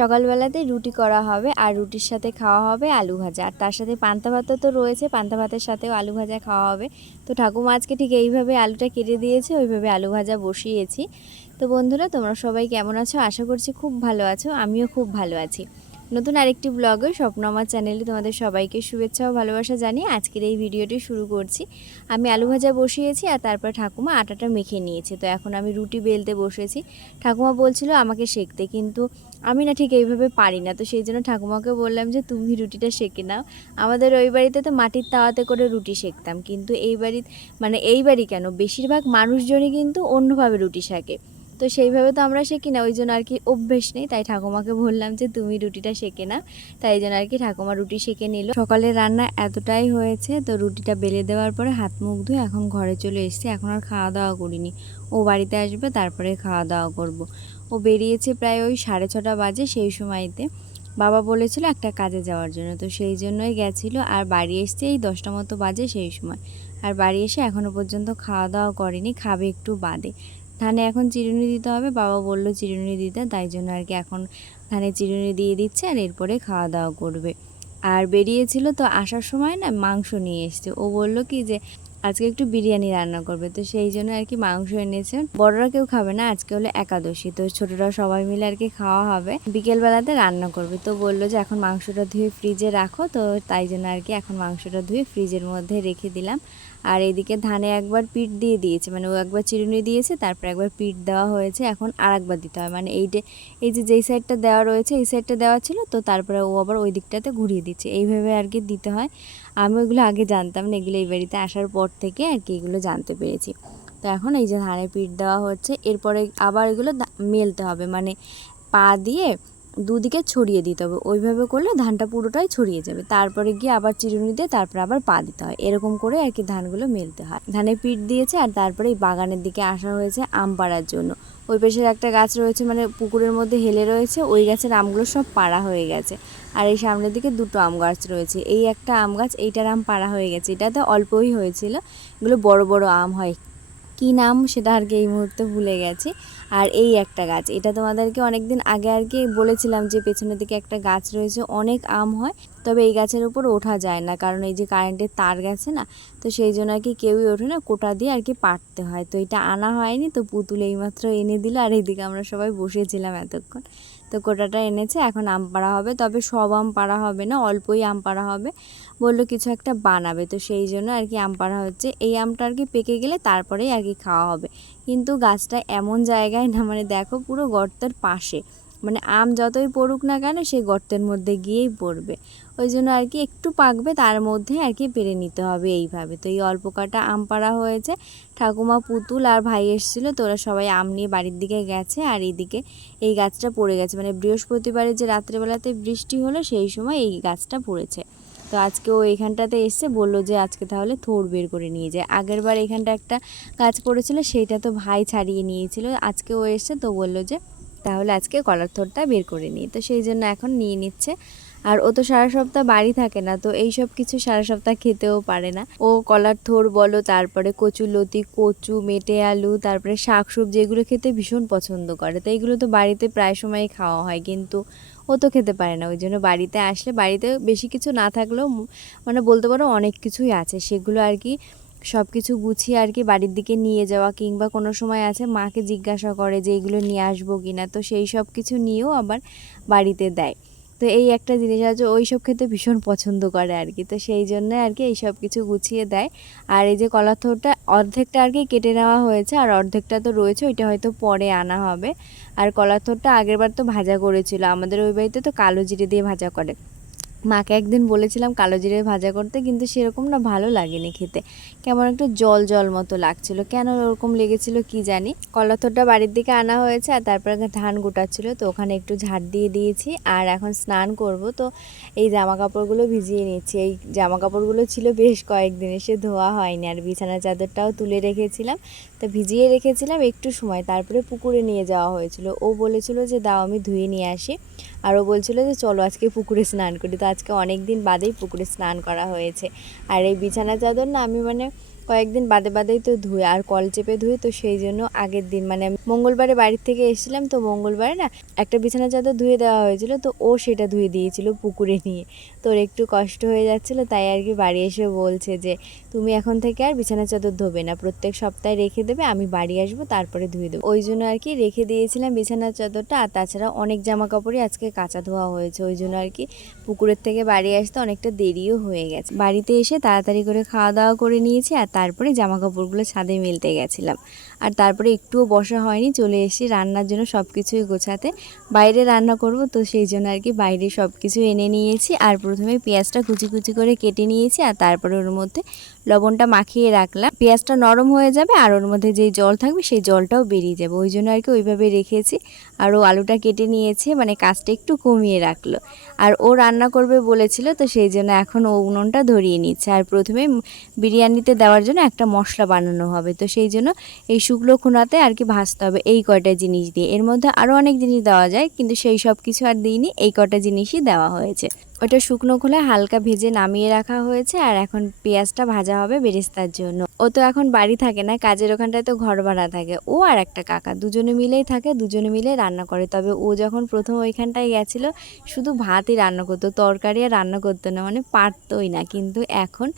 সকালবেলাতে রুটি করা হবে আর রুটির সাথে খাওয়া হবে আলু ভাজা। আর তার সাথে পান্তা ভাতও তো রয়েছে, পান্তা ভাতের সাথেও আলু ভাজা খাওয়া হবে। তো ঠাকুমা আজকে ঠিক এইভাবে আলুটা কেটে দিয়েছে, ওইভাবে আলু ভাজা বসিয়েছি। তো বন্ধুরা, তোমরা সবাই কেমন আছো? আশা করছি খুব ভালো আছো, আমিও খুব ভালো আছি। নতুন আরেকটি ব্লগে স্বপ্ন আমার চ্যানেলে তোমাদের সবাইকে শুভেচ্ছা ও ভালোবাসা জানিয়ে আজকের এই ভিডিওটি শুরু করছি। আমি আলু ভাজা বসিয়েছি আর তারপর ঠাকুমা আটাটা মেখে নিয়েছে। তো এখন আমি রুটি বেলতে বসেছি। ঠাকুমা বলছিল আমাকে শেখতে কিন্তু আমি না ঠিক এইভাবে পারি না। তো সেই জন্য ঠাকুমাকে বললাম যে, তুমি রুটিটা শেখে নাও। আমাদের ওই বাড়িতে তো মাটির তাওয়াতে করে রুটি শেখতাম কিন্তু এই বাড়ি মানে এই বাড়ি কেন? বেশিরভাগ মানুষজনই কিন্তু অন্যভাবে রুটি শেখে তো সেইভাবে তো আমরা শেখি না, ওই জন্য আর কি অভ্যেস নেই। তাই ঠাকুমাকে বললাম যে, তুমি রুটিটা শেখে না তাই জন্য আর কি ঠাকুমা রুটি শেখে নিল। সকালে রান্না এতটাই হয়েছে, তো রুটিটা বেলে দেওয়ার পরে হাত মুখ ধুয়ে এখন ঘরে চলে এসেছি। এখন আর খাওয়া দাওয়া করিনি। ও বাড়িতে আসবে, তারপরে খাওয়া দাওয়া করব। ও বেরিয়েছে প্রায় ওই সাড়ে ছটা বাজে সেই সময়তে। বাবা বলেছিল একটা কাজে যাওয়ার জন্য, তো সেই জন্যই গেছিল। আর বাড়ি এসছে এই দশটা মতো বাজে সেই সময়। আর বাড়ি এসে এখনও পর্যন্ত খাওয়া দাওয়া করেনি, খাবে একটু বাদে। ধানে এখন চিরুনি দিতে হবে, বাবা বলল চিরুনি দিতে, তাই জন্য আর কি এখন ধানে চিরুনি দিয়ে দিচ্ছে আর এরপরে খাওয়া দাওয়া করবে। আর বেরিয়েছিল তো আসার সময় না মাংস নিয়ে এসছে, ও বলল কি যে আজকে একটু বিরিয়ানি রান্না করবে, তো সেই জন্য আর কি মাংস এনেছে। বড়রা কেউ খাবে না, আজকে হলো একাদশী, তো ছোটরা সবাই মিলে আর কি খাওয়া হবে। বিকেলবেলাতে রান্না করবে, তো বলল যে এখন মাংসটা ধুয়ে ফ্রিজে রাখো, তো তাই জন্য আর কি এখন মাংসটা ধুয়ে ফ্রিজের মধ্যে রেখে দিলাম। আর এইদিকে ধানে একবার পিঠ দিয়ে দিয়েছে মানে ও একবার চিরুনি দিয়েছে, তারপর একবার পিঠ দেওয়া হয়েছে, এখন আর একবার দিতে হয় মানে এইটা এই যে যেই সাইডটা দেওয়া রয়েছে, এই সাইডটা দেওয়া ছিল, তো তারপরে ও আবার ওই দিকটাতে ঘুরিয়ে দিচ্ছে। এইভাবে আর কি দিতে হয়। আমি ওইগুলো আগে জানতাম না, এগুলো এই বাড়িতে আসার পর থেকে আর কি এগুলো জানতে পেরেছি। তো এখন এই যে ধানে পিঠ দেওয়া হচ্ছে, এরপরে আবার এগুলো মেলতে হবে মানে পা দিয়ে দুদিকে ছড়িয়ে দিতে হবে। ওইভাবে করলে ধানটা পুরোটাই ছড়িয়ে যাবে। তারপরে গিয়ে আবার চিরুনি দিয়ে তারপরে আবার পা দিতে হয়। এরকম করে আর কি ধানগুলো মেলতে হয়। ধানে পিঠ দিয়েছে আর তারপরে এই বাগানের দিকে আসা হয়েছে আম পাড়ার জন্য। ওই পাশের একটা গাছ রয়েছে মানে পুকুরের মধ্যে হেলে রয়েছে, ওই গাছের আমগুলো সব পাড়া হয়ে গেছে। আর এই সামনের দিকে দুটো আম গাছ রয়েছে। এই একটা আম গাছ, এইটার আম পাড়া হয়ে গেছে। এটাতে অল্পই হয়েছিল। এগুলো বড় বড় আম হয়। কী নাম সেটা আর কি এই মুহূর্তে ভুলে গেছি। আর এই একটা গাছ, এটা তোমাদেরকে অনেক দিন আগে আর কি বলেছিলাম যে পেছনের দিকে একটা গাছ রয়েছে, অনেক আম হয়, তবে এই গাছের উপর ওঠা যায় না, কারণ এই যে কারেন্টের তার গেছে না, তো সেই জন্য আর কি কেউই ওঠে না, কোটা দিয়ে আর কি পাটতে হয়। তো এটা আনা হয়নি, তো পুতুল এইমাত্র এনে দিল, আর এইদিকে আমরা সবাই বসেছিলাম এতক্ষণ। তো গোটাটা এনেছে, এখন আম পাড়া হবে। তবে সব আম পাড়া হবে না, অল্পই আম পাড়া হবে বলল কিছু একটা বানাবে। তো সেই জন্য আর কি আম পাড়া হচ্ছে। এই আমটা আর কি পেকে গেলে তারপরেই আর কি খাওয়া হবে। কিন্তু গাছটা এমন জায়গায় না মানে দেখো পুরো গর্তের পাশে। মানে আম যতই পড়ুক না কেন সেই গর্তের মধ্যে গিয়েই পড়বে। ওই জন্য আর কি একটু পাকবে, তার মধ্যে আর কি পেরে নিতে হবে এইভাবে। তো এই অল্প কাটা আম পাড়া হয়েছে। ঠাকুমা পুতুল আর ভাই এসেছিল, তো ওরা সবাই আম নিয়ে বাড়ির দিকে গেছে আর এইদিকে এই গাছটা পড়ে গেছে। মানে বৃহস্পতিবারে যে রাত্রেবেলাতে বৃষ্টি হলো, সেই সময় এই গাছটা পড়েছে। তো আজকে ও এখানটাতে এসে বলল যে আজকে তাহলে থোর বের করে নিয়ে যায়। আগের বার এখানটা একটা গাছ পড়েছিল, সেইটা তো ভাই ছাড়িয়ে নিয়েছিল। আজকে ও এসে তো বলল যে তাহলে আজকে কলার থোড়টা বের করে নিই। তো সেই জন্য এখন নিয়ে নিচ্ছে। আর ও তো সারা সপ্তাহ বাড়ি থাকে না, তো এই সব কিছু সারা সপ্তাহ খেতেও পারে না। ও কলার থোড় বলো, তারপরে কচু লতি, কচু, মেটে আলু, তারপরে শাক সবজি, এগুলো খেতে ভীষণ পছন্দ করে। তো এইগুলো তো বাড়িতে প্রায় সময় খাওয়া হয়, কিন্তু ও তো খেতে পারে না। ওই জন্য বাড়িতে আসলে, বাড়িতে বেশি কিছু না থাকলেও মানে বলতে পারো অনেক কিছুই আছে। সেগুলো আর কি সব কিছু গুছিয়ে আর কি বাড়ির দিকে নিয়ে যাওয়া কিংবা কোনো সময় আছে মাকে জিজ্ঞাসা করে যে এগুলো নিয়ে আসব কি না তো সেই সব কিছু নিয়েও আবার বাড়িতে দেয়। তো এই একটা জিনিস আছে ওই সব খেতে ভীষণ পছন্দ করে আর কি তো সেই জন্য আর কি এই সব কিছু গুছিয়ে দেয়। আর এই যে কলার থোড়টা অর্ধেকটা আর কি কেটে নেওয়া হয়েছে, আর অর্ধেকটা তো রয়েছে, ওইটা হয়তো পরে আনা হবে। আর কলার থোড়টা আগেরবার তো ভাজা করেছিল, আমাদের ওই বাড়িতে তো কালো জিরে দিয়ে ভাজা করে। মাকে একদিন বলেছিলাম কালো জিরে ভাজা করতে, কিন্তু সেরকম না, ভালো লাগেনি খেতে। কেমন একটু জল জল মতো লাগছিল। কেন ওরকম লেগেছিল কি জানি? কলাথরটা বাড়ির দিকে আনা হয়েছে আর তারপরে ধান গোটাচ্ছিল, তো ওখানে একটু ঝাড় দিয়ে দিয়েছি আর এখন স্নান করব। তো এই জামা কাপড়গুলো ভিজিয়ে নিচ্ছি এই জামা কাপড়গুলো ছিল বেশ কয়েকদিন, এসে ধোয়া হয়নি আর বিছানা চাদরটাও তুলে রেখেছিলাম। তো ভিজিয়ে রেখেছিলাম একটু সময়, তারপরে পুকুরে নিয়ে যাওয়া হয়েছিল। ও বলেছিল যে, দাও, আমি ধুয়ে নিয়ে আসি। আর ও বলছিল যে, চলো, আজকে পুকুরে স্নান করি। তো আজকে অনেক দিন বাদেই পুকুরে স্নান করা হয়েছে। আর এই বিছানা চাদর না আমি মানে কয়েকদিন বাদে বাদেই তো ধুই আর কল চেপে ধুই, তো সেই জন্য আগের দিন মানে মঙ্গলবারে বাড়ির থেকে এসেছিলাম, তো মঙ্গলবারে না একটা বিছানা চাদর ধুয়ে দেওয়া হয়েছিল, তো ও সেটা ধুয়ে দিয়েছিল পুকুরে নিয়ে। তোর একটু কষ্ট হয়ে যাচ্ছিল, তাই আর কি বাড়ি এসে বলছে যে, তুমি এখন থেকে আর বিছানা চাদর ধোবে না, প্রত্যেক সপ্তাহে রেখে দেবে, আমি বাড়ি আসব, তারপরে ধুয়ে দেবো। ওই জন্য আর কি রেখে দিয়েছিলাম বিছানার চাদরটা, আর তাছাড়া অনেক জামা কাপড়ই আজকে কাঁচা ধোয়া হয়েছে, ওই জন্য আর কি পুকুরের থেকে বাড়ি আসতে অনেকটা দেরিও হয়ে গেছে। বাড়িতে এসে তাড়াতাড়ি করে খাওয়া দাওয়া করে নিয়েছি, আর তারপরে জামা কাপড়গুলো ছাদে মেলতে গেছিলাম। আর তারপরে একটুও বসা হয়নি, চলে এসে রান্নার জন্য সব কিছুই গোছাতে বাইরে রান্না করব, তো সেই জন্য আর কি বাইরে সব কিছু এনে নিয়েছি। আর প্রথমে পেঁয়াজটা কুচি কুচি করে কেটে নিয়েছি, আর তারপরে ওর মধ্যে লবণটা মাখিয়ে রাখলাম। পেঁয়াজটা নরম হয়ে যাবে আর ওর মধ্যে যেই জল থাকবে সেই জলটাও বেরিয়ে যাবে। ওই জন্য আর কি ওইভাবে রেখেছি। আর ও আলুটা কেটে নিয়েছে মানে কাজটা একটু কমিয়ে রাখল। আর ও রান্না করবে বলেছিল, তো সেই জন্য এখন ও উনুনটা ধরিয়ে নিচ্ছে। আর প্রথমে বিরিয়ানিতে দেওয়ার জন্য একটা মশলা বানানো হবে। তো সেই জন্য এই শুকনো খোনাতে আর কি ভাজতে হবে এই কয়টা জিনিস দিয়ে। এর মধ্যে আরও অনেক জিনিস দেওয়া যায়, কিন্তু সেই সব কিছু আর দিইনি। এই কটা জিনিসই দেওয়া হয়েছে। ওটা শুকনো খোলা হালকা ভেজে নামিয়ে রাখা হয়েছে আর এখন পেঁয়াজটা ভাজা হবে বেরেস্তার জন্য। ও তো এখন বাড়ি থাকে না, কাজের ওখানটায় তো ঘর ভাড়া থাকে। ও আর একটা কাকা দুজনে মিলেই থাকে, দুজনে মিলে রান্না করে। তবে ও যখন প্রথম ওইখানটায় গেছিল, শুধু ভাতই রান্না করতো, তরকারি আর রান্না করতো না মানে পারতোই না। কিন্তু এখন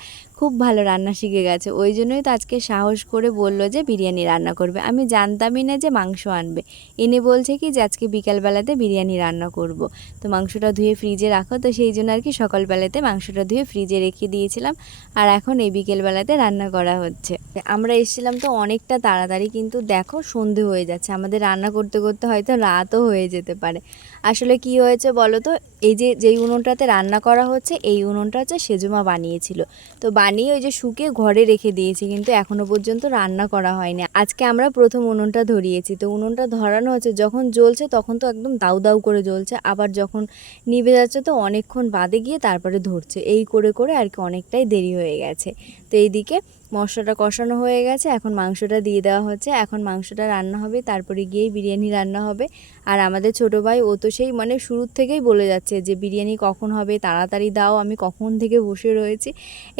খুব ভালো রান্না শিখে গেছে। ওই জন্যই তো আজকে সাহস করে বলল যে বিরিয়ানি রান্না করবে। আমি জানতামই না যে মাংস আনবে। এনে বলছে কি যে আজকে বিকালবেলাতে বিরিয়ানি রান্না করব। তো মাংসটা ধুয়ে ফ্রিজে রাখো। তো সেই জন্য আর কি সকালবেলাতে মাংসটা ধুয়ে ফ্রিজে রেখে দিয়েছিলাম। আর এখন এই বিকেলবেলাতে রান্না করা হচ্ছে। আমরা এসেছিলাম তো অনেকটা তাড়াতাড়ি, কিন্তু দেখো সন্ধে হয়ে যাচ্ছে। আমাদের রান্না করতে করতে হয়তো রাতও হয়ে যেতে পারে। আসলে কি হয়েছে বলো তো এই যে, যেই উনুনটাতে রান্না করা হচ্ছে, এই উনুনটা হচ্ছে সেজমা বানিয়েছিল। তো বানিয়ে ওই যে শুকে ঘরে রেখে দিয়েছি, কিন্তু এখনও পর্যন্ত রান্না করা হয়নি। আজকে আমরা প্রথম উনুনটা ধরিয়েছি। তো উনুনটা ধরানো হচ্ছে, যখন জ্বলছে তখন তো একদম দাউ দাউ করে জ্বলছে। আবার যখন নিভে যাচ্ছে তো অনেকক্ষণ বাদে গিয়ে তারপরে ধরছে। এই করে করে আর কি অনেকটাই দেরি হয়ে গেছে। তো এইদিকে মশলাটা কষানো হয়ে গেছে, এখন মাংসটা দিয়ে দেওয়া হচ্ছে। এখন মাংসটা রান্না হবে, তারপরে গিয়েই বিরিয়ানি রান্না হবে। আর আমাদের ছোটো ভাই, ও তো সেই মানে শুরুর থেকেই বলে যাচ্ছে যে, বিরিয়ানি কখন হবে? তাড়াতাড়ি দাও, আমি কখন থেকে বসে রয়েছি?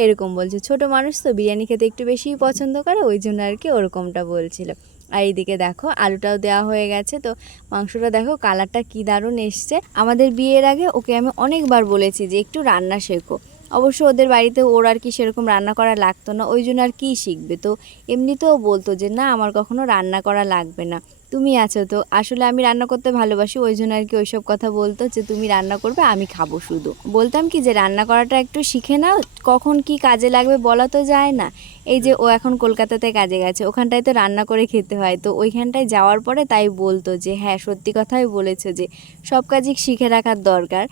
এরকম বলছে। ছোট মানুষ তো বিরিয়ানি খেতে একটু বেশিই পছন্দ করে, ওই জন্য আর কি ওরকমটা বলছিল। আর এইদিকে দেখো, আলুটাও দেওয়া হয়ে গেছে। তো মাংসটা দেখো, কালারটা কী দারুণ এসছে। আমাদের বিয়ের আগে ওকে আমি অনেকবার বলেছি যে, একটু রান্না শেখো। অবশ্য ওদের বাড়িতে ওর আর কি সেরকম রান্না করা লাগতো না, ওই জন্য আর কী শিখবে? তো এমনিতেও বলতো যে, না, আমার কখনো রান্না করা লাগবে না। তুমি আছো তো, আসলে আমি রান্না করতে ভালোবাসি, ওই জন্য আর কি ওইসব কথা বলতো যে, তুমি রান্না করবে, আমি খাব শুধু। বলতাম কি যে, রান্না করাটা একটু শিখে নাও, কখন কি কাজে লাগবে বলা তো যায় না। এই যে ও এখন কলকাতাতে কাজে গেছে, ওখানটায় তো রান্না করে খেতে হয়। তো ওইখানটায় যাওয়ার পরে তাই বলতো যে হ্যাঁ সত্যি কথাই বলেছে যে, সব কাজই শিখে রাখার দরকার।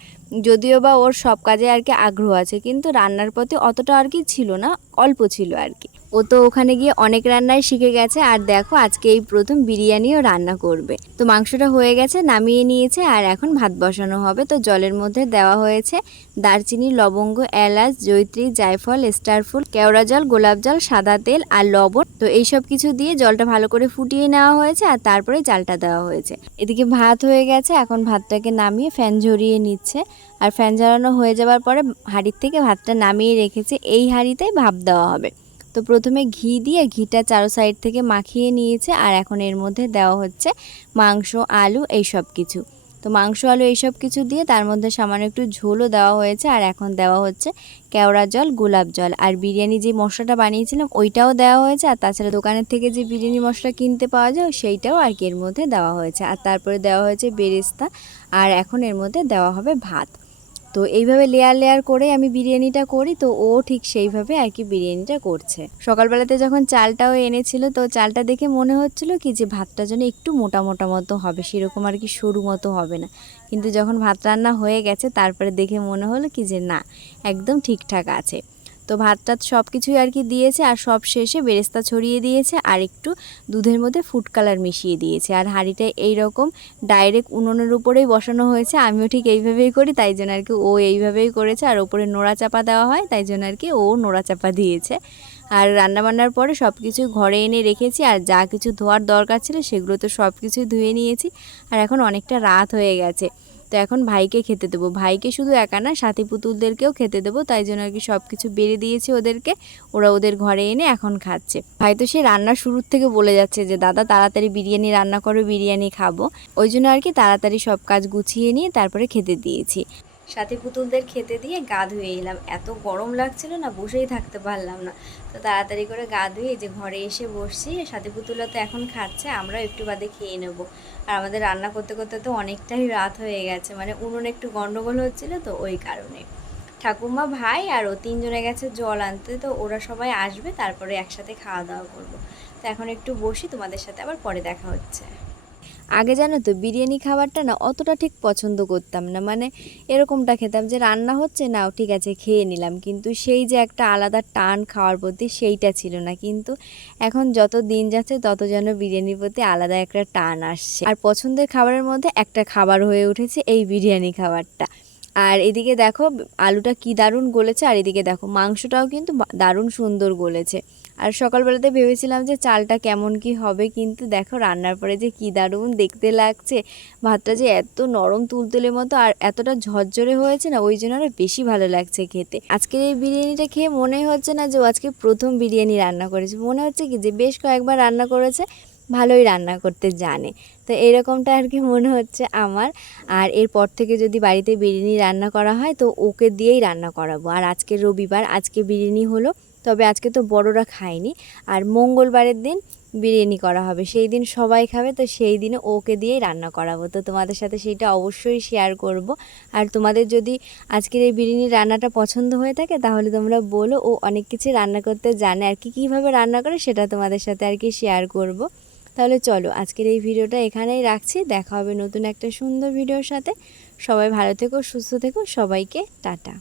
যদিও বা ওর সব কাজে আর কি আগ্রহ আছে, কিন্তু রান্নার প্রতি অতটা আর কি ছিল না, অল্প ছিল আর কি। ও তো ওখানে গিয়ে অনেক রান্নাই শিখে গেছে, আর দেখো আজকে এই প্রথম বিরিয়ানিও রান্না করবে। তো মাংসটা হয়ে গেছে, নামিয়ে নিয়েছে, আর এখন ভাত বসানো হবে। তো জলের মধ্যে দেওয়া হয়েছে দারচিনি, লবঙ্গ, এলাচ জৈত্রী জায়ফল, স্টারফুল, কেওড়া জল, গোলাপ জল সাদা তেল আর লবণ। তো এইসব কিছু দিয়ে জলটা ভালো করে ফুটিয়ে নেওয়া হয়েছে আর তারপরে চালটা দেওয়া হয়েছে। এদিকে ভাত হয়ে গেছে, এখন ভাতটাকে নামিয়ে ফ্যান ঝরিয়ে নিচ্ছে। আর ফ্যান ঝরানো হয়ে যাওয়ার পরে হাঁড়ির থেকে ভাতটা নামিয়ে রেখেছে, এই হাঁড়িতেই ভাপ দেওয়া হবে। তো প্রথমে ঘি দিয়ে ঘিটা চারো সাইড থেকে মাখিয়ে নিয়েছে, আর এখন এর মধ্যে দেওয়া হচ্ছে মাংস, আলু এই সব কিছু। তো মাংস, আলু এইসব কিছু দিয়ে তার মধ্যে সামান্য একটু ঝোলও দেওয়া হয়েছে আর এখন দেওয়া হচ্ছে কেওড়া জল, গোলাপ জল আর বিরিয়ানি যে মশলাটা বানিয়েছিলাম ওইটাও দেওয়া হয়েছে আর তাছাড়া দোকানের থেকে যে বিরিয়ানি মশলা কিনতে পাওয়া যায় সেইটাও আর কি এর মধ্যে দেওয়া হয়েছে। আর তারপরে দেওয়া হয়েছে বেরেস্তা আর এখন এর মধ্যে দেওয়া হবে ভাত। তো এইভাবে লেয়ার লেয়ার করে আমি বিরিয়ানিটা করি, তো ও ঠিক সেইভাবে আর কি বিরিয়ানিটা করছে। সকালবেলাতে যখন চালটাও এনেছিল, তো চালটা দেখে মনে হচ্ছিল কি যে ভাতটা যেন একটু মোটা মোটা মতো হবে, সেরকম আর কি সরু মতো হবে না। কিন্তু যখন ভাত রান্না হয়ে গেছে, তারপরে দেখে মনে হলো কি যে না, একদম ঠিকঠাক আছে। তো ভাতটা সব কিছুই আর কি দিয়েছে আর সব শেষে বেরেস্তা ছড়িয়ে দিয়েছে আর একটু দুধের মধ্যে ফুড কালার মিশিয়ে দিয়েছে। আর হাঁড়িটা এইরকম ডাইরেক্ট উনুনের উপরেই বসানো হয়েছে। আমিও ঠিক এইভাবেই করি, তাই জন্য আর কি ও এইভাবেই করেছে। আর ওপরে নোড়া চাপা দেওয়া হয়, তাই জন্য আর কি ও নোড়া চাপা দিয়েছে। আর রান্নাবান্নার পরে সব কিছু ঘরে এনে রেখেছি। আর যা কিছু ধোয়ার দরকার ছিল সেগুলো তো সব কিছুই ধুয়ে নিয়েছি। আর এখন অনেকটা রাত হয়ে গেছে। তো এখন ভাইকে খেতে দেবো। ভাইকে শুধু একা না, সাথী পুতুলদেরকেও খেতে দেবো, তাই জন্য আর কি সব কিছু বেড়ে দিয়েছি ওদেরকে। ওরা ওদের ঘরে এনে এখন খাচ্ছে। ভাই তো সে রান্না শুরুর থেকে বলে যাচ্ছে যে, দাদা, তাড়াতাড়ি বিরিয়ানি রান্না করো, বিরিয়ানি খাব। ওই জন্য আর কি তাড়াতাড়ি সব কাজ গুছিয়ে নিয়ে তারপরে খেতে দিয়েছি। সাথী পুতুলদের খেতে দিয়ে গা ধুয়ে এলাম। এত গরম লাগছিল না, বসেই থাকতে পারলাম না। তো তাড়াতাড়ি করে গা ধুয়ে যে ঘরে এসে বসছি, সাথী পুতুলা তো এখন খাচ্ছে, আমরাও একটু বাদে খেয়ে নেব। আর আমাদের রান্না করতে করতে তো অনেকটাই রাত হয়ে গেছে। মানে উনুন একটু গন্ডগোল হচ্ছিল তো ওই কারণে। ঠাকুমা ভাই আর ও তিনজনে গেছে জল আনতে, তো ওরা সবাই আসবে, তারপরে একসাথে খাওয়া দাওয়া করব। তো এখন একটু বসি, তোমাদের সাথে আবার পরে দেখা হচ্ছে। আগে জানো তো, বিরিয়ানি খাবারটা না অতটা ঠিক পছন্দ করতাম না। মানে এরকমটা খেতাম যে রান্না হচ্ছে, নাও, ঠিক আছে, খেয়ে নিলাম। কিন্তু সেই যে একটা আলাদা টান খাওয়ার প্রতি সেইটা ছিল না। কিন্তু এখন যত দিন যাচ্ছে, তত যেন বিরিয়ানির প্রতি আলাদা একটা টান আসছে। আর পছন্দের খাবারের মধ্যে একটা খাবার হয়ে উঠেছে এই বিরিয়ানি খাবারটা। আর এদিকে দেখো আলুটা কি দারুণ গলেছে, আর এদিকে দেখো মাংসটাও কিন্তু দারুণ সুন্দর গলেছে। আর সকালবেলাতে ভেবেছিলাম যে চালটা কেমন কি হবে, কিন্তু দেখো রান্নার পরে যে কি দারুণ দেখতে লাগছে। ভাতটা যে এত নরম তুলতুলের মতো আর এতটা ঝরঝরে হয়েছে না, ওই জন্য আরও বেশি ভালো লাগছে খেতে। আজকের এই বিরিয়ানিটা খেয়ে মনে হচ্ছে না যে আজকে প্রথম বিরিয়ানি রান্না করেছে। মনে হচ্ছে কি যে বেশ কয়েকবার রান্না করেছে ভালোই রান্না করতে জানে। তো এরকমটা আর কি মনে হচ্ছে আমার। আর এরপর থেকে যদি বাড়িতে বিরিয়ানি রান্না করা হয়, তো ওকে দিয়েই রান্না করাবো। আর আজকে রবিবার, আজকে বিরিয়ানি হলো, তবে আজকে তো বড়রা খায়নি। আর মঙ্গলবারের দিন বিরিয়ানি করা হবে। সেই দিন সবাই খাবে, তো সেই দিনে ওকে দিয়েই রান্না করাবো। তো তোমাদের সাথে সেইটা অবশ্যই শেয়ার করব। আর তোমাদের যদি আজকের এই বিরিয়ানির রান্নাটা পছন্দ হয়ে থাকে, তাহলে তোমরা বলো, ও অনেক কিছু রান্না করতে জানে। আর কি কীভাবে রান্না করে, সেটা তোমাদের সাথে আর কি শেয়ার করব। তাহলে চলো আজকের এই ভিডিওটা এখানেই রাখছি। দেখা হবে নতুন একটা সুন্দর ভিডিওর সাথে। সবাই ভালো থেকো, সুস্থ থেকো, সবাইকে টাটা।